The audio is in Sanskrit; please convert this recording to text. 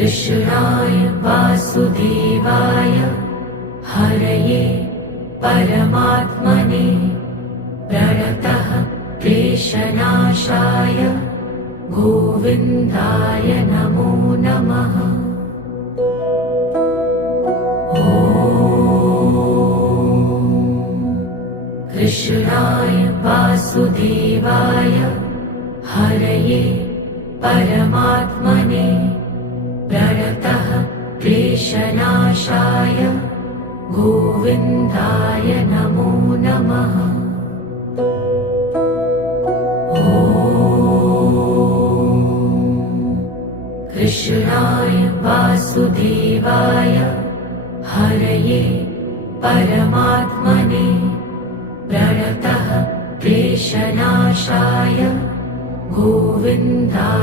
कृष्णाय वासुदेवाय हरये परमात्मने प्रणतः क्लेशनाशाय गोविन्दाय नमो नमः। कृष्णाय वासुदेवाय हरये परमात्मने प्रणतः क्लेशनाशाय गोविन्दाय नमो नमः। कृष्णाय वासुदेवाय हरये परमात्मने प्रणतः क्लेशनाशाय गोविन्दाय